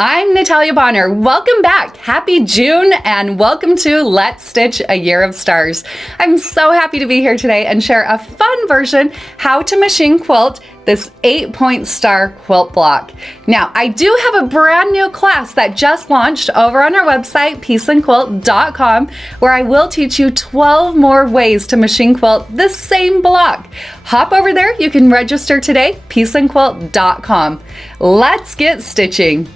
I'm Natalia Bonner. Welcome back. Happy June and welcome to Let's Stitch a Year of Stars. I'm so happy to be here today and share a fun version how to machine quilt this 8-point star quilt block. Now, I do have a brand new class that just launched over on our website, peaceandquilt.com, where I will teach you 12 more ways to machine quilt this same block. Hop over there. You can register today, peaceandquilt.com. Let's get stitching.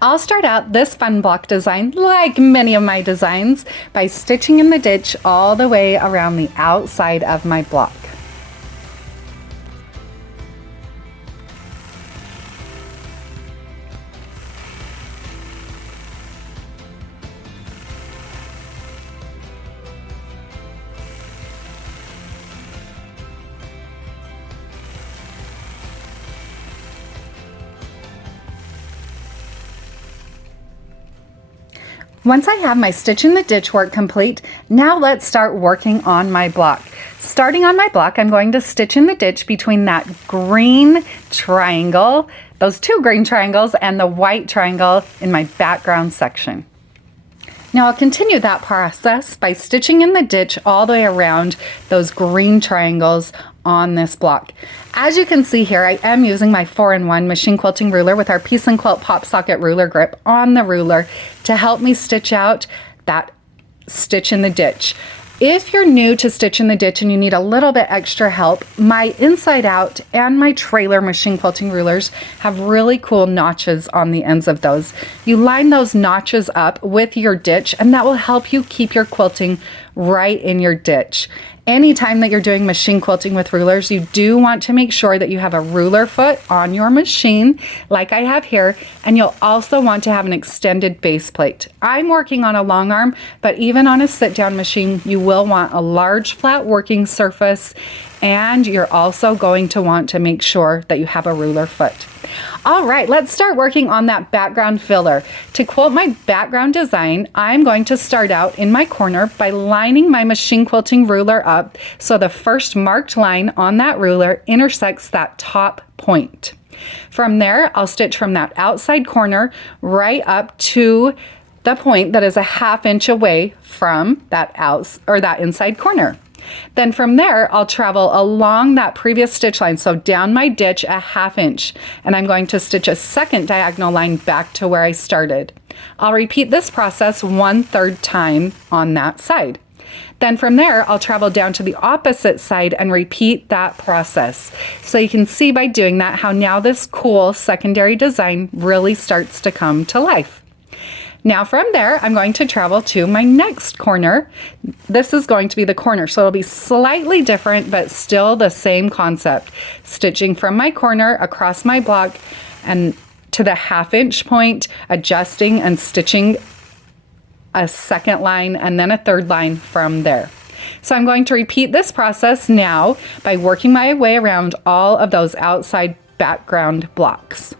I'll start out this fun block design, like many of my designs, by stitching in the ditch all the way around the outside of my block. Once I have my stitch in the ditch work complete, now let's start working on my block. Starting on my block, I'm going to stitch in the ditch between that green triangle, those two green triangles, and the white triangle in my background section. Now I'll continue that process by stitching in the ditch all the way around those green triangles on this block. As you can see here, I am using my 4-in-1 machine quilting ruler with our Piece and Quilt Pop Socket ruler grip on the ruler to help me stitch out that stitch in the ditch. If you're new to stitch in the ditch and you need a little bit extra help, my Inside Out and my Trailer machine quilting rulers have really cool notches on the ends of those. You line those notches up with your ditch and that will help you keep your quilting right in your ditch. Anytime that you're doing machine quilting with rulers, you do want to make sure that you have a ruler foot on your machine, like I have here, and you'll also want to have an extended base plate. I'm working on a long arm, but even on a sit-down machine, you will want a large flat working surface, and you're also going to want to make sure that you have a ruler foot. All right, let's start working on that background filler. To quilt my background design, I'm going to start out in my corner by lining my machine quilting ruler up so the first marked line on that ruler intersects that top point. From there, I'll stitch from that outside corner right up to the point that is a 1/2 inch away from that inside corner. Then from there, I'll travel along that previous stitch line, so down my ditch a 1/2 inch, and I'm going to stitch a second diagonal line back to where I started. I'll repeat this process 1/3 time on that side. Then from there, I'll travel down to the opposite side and repeat that process. So you can see by doing that how now this cool secondary design really starts to come to life. Now from there, I'm going to travel to my next corner. This is going to be the corner, so it'll be slightly different, but still the same concept. Stitching from my corner across my block and to the 1/2 inch point, adjusting and stitching a second line and then a third line from there. So I'm going to repeat this process now by working my way around all of those outside background blocks.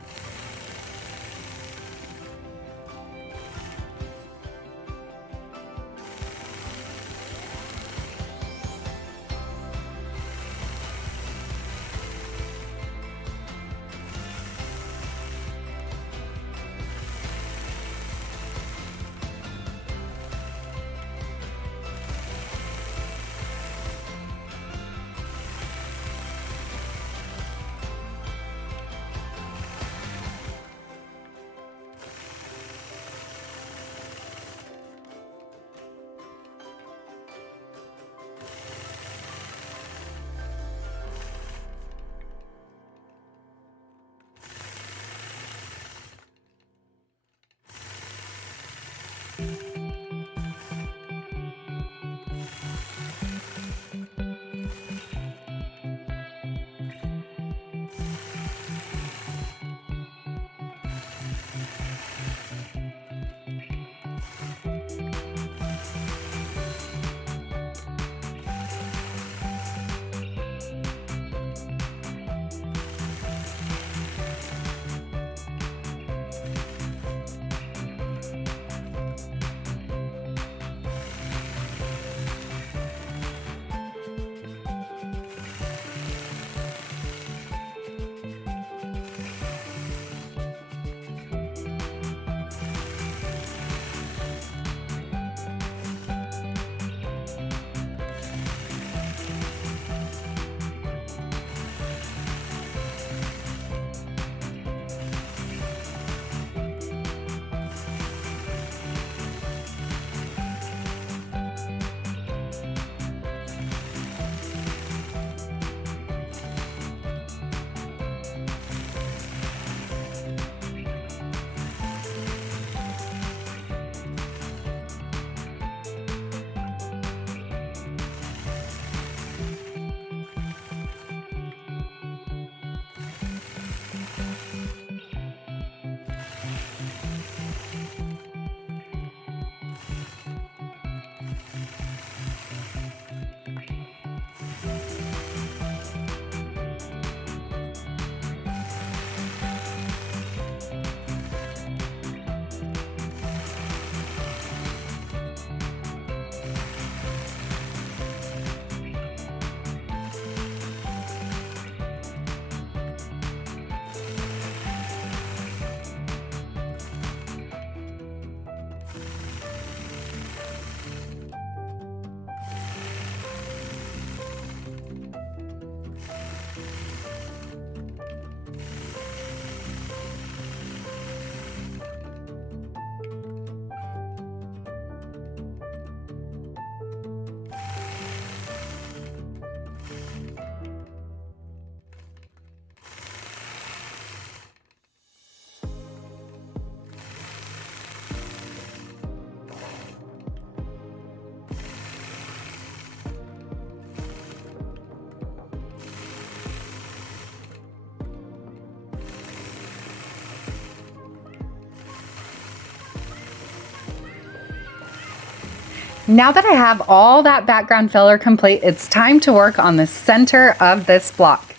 Now that I have all that background filler complete, it's time to work on the center of this block.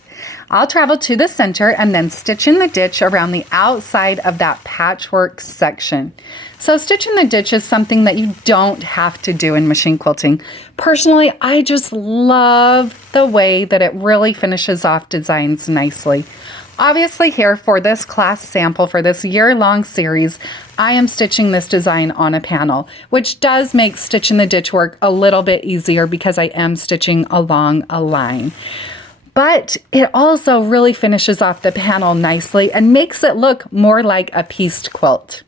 I'll travel to the center and then stitch in the ditch around the outside of that patchwork section. So stitching the ditch is something that you don't have to do in machine quilting. Personally, I just love the way that it really finishes off designs nicely. Obviously here for this class sample for this year-long series, I am stitching this design on a panel, which does make stitching the ditch work a little bit easier because I am stitching along a line. But it also really finishes off the panel nicely and makes it look more like a pieced quilt.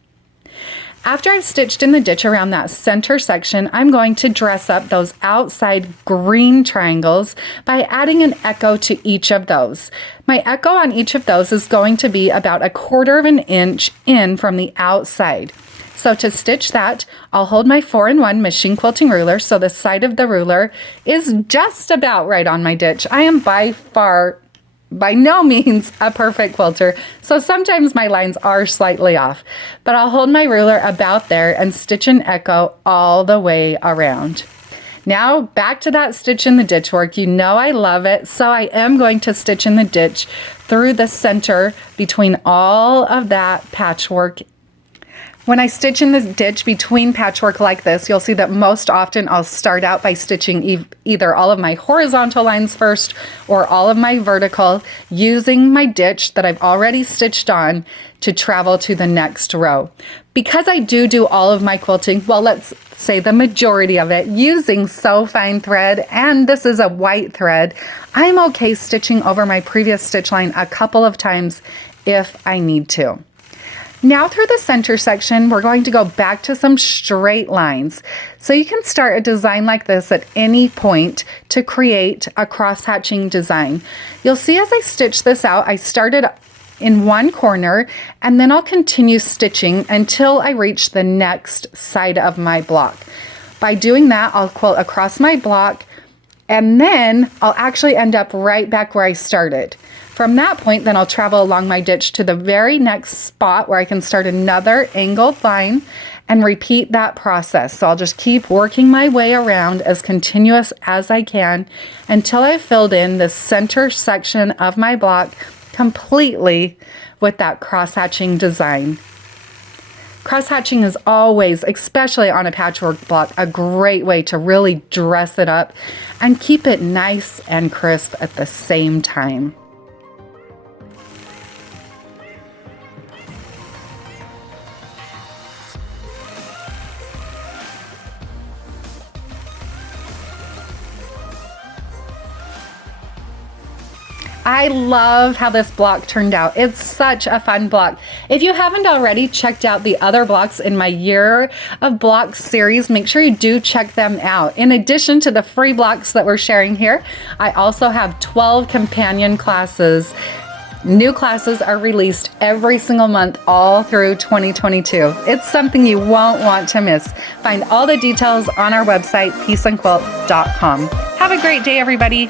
After I've stitched in the ditch around that center section, I'm going to dress up those outside green triangles by adding an echo to each of those. My echo on each of those is going to be about 1/4 of an inch in from the outside. So to stitch that, I'll hold my 4-in-1 machine quilting ruler so the side of the ruler is just about right on my ditch. I am by no means a perfect quilter, so sometimes my lines are slightly off, but I'll hold my ruler about there and stitch an echo all the way around. Now back to that stitch in the ditch work. You know I love it, so I am going to stitch in the ditch through the center between all of that patchwork. When I stitch in the ditch between patchwork like this, you'll see that most often I'll start out by stitching either all of my horizontal lines first or all of my vertical, using my ditch that I've already stitched on to travel to the next row. Because I do all of my quilting, well, let's say the majority of it, using so fine thread, and this is a white thread, I'm okay stitching over my previous stitch line a couple of times if I need to. Now through the center section, we're going to go back to some straight lines. So you can start a design like this at any point to create a cross-hatching design. You'll see as I stitch this out, I started in one corner and then I'll continue stitching until I reach the next side of my block. By doing that, I'll quilt across my block and then I'll actually end up right back where I started. From that point, then I'll travel along my ditch to the very next spot where I can start another angled line and repeat that process. So I'll just keep working my way around as continuous as I can until I've filled in the center section of my block completely with that cross-hatching design. Cross-hatching is always, especially on a patchwork block, a great way to really dress it up and keep it nice and crisp at the same time. I love how this block turned out. It's such a fun block. If you haven't already checked out the other blocks in my Year of Blocks series, make sure you do check them out. In addition to the free blocks that we're sharing here, I also have 12 companion classes. New classes are released every single month all through 2022. It's something you won't want to miss. Find all the details on our website, pieceandquilt.com. Have a great day, everybody.